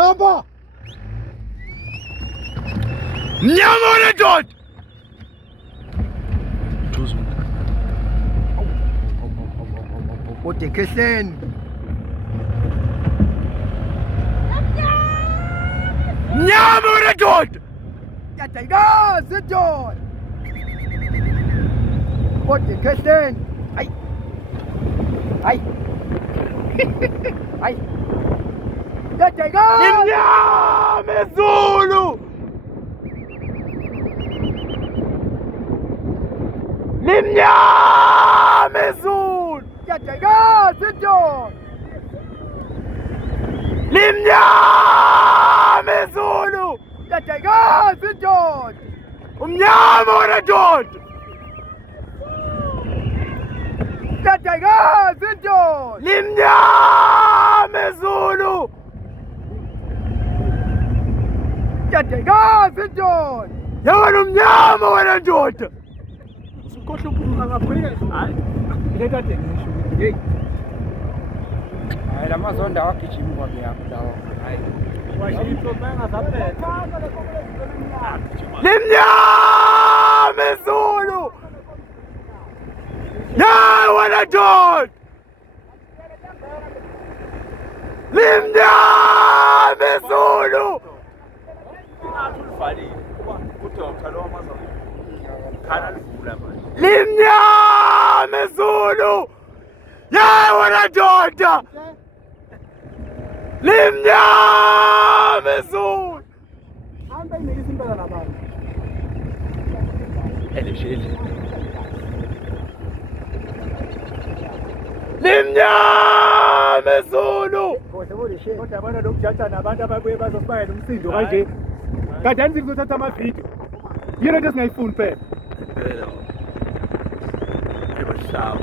Hamba! Mnyama unatoka! Kote kehleni. Mnyama unatoka! Yatayikazi indoda. Kote kehleni. Hayi. Hayi. Hayi. Yatayikazi. Mnyama ezulu! Mnyama ezulu! Yatayikazi indoda. Mnyama ezulu! Yatayikazi indoda. Umnyama unatoka! Yatayikazi indoda. Mnyama ezulu! Yatayikazi indoda. Yabona umnyama wanandoda! Usikhohle ukukhuluma ngaphela. Hayi. Lekade ngisho ukuthi hey. Hayi lamazonda wagijima kwake yapha lawo. Hayi. Washipho bengazaphela. Mnyama ezulu! Ya wanandoda! Mnyama ezulu! Mnyama ezulu! Ya wanandoda! Mnyama ezulu! Hamba inelisa impela labantu. Mnyama ezulu! Kodwa yabona lokujaja nabantu ababuye bazosibayela umsindo kanje. Kanti anzi ngizothatha amavidiyo. Yini into esingayifuni phela. Phela. Eba shawo.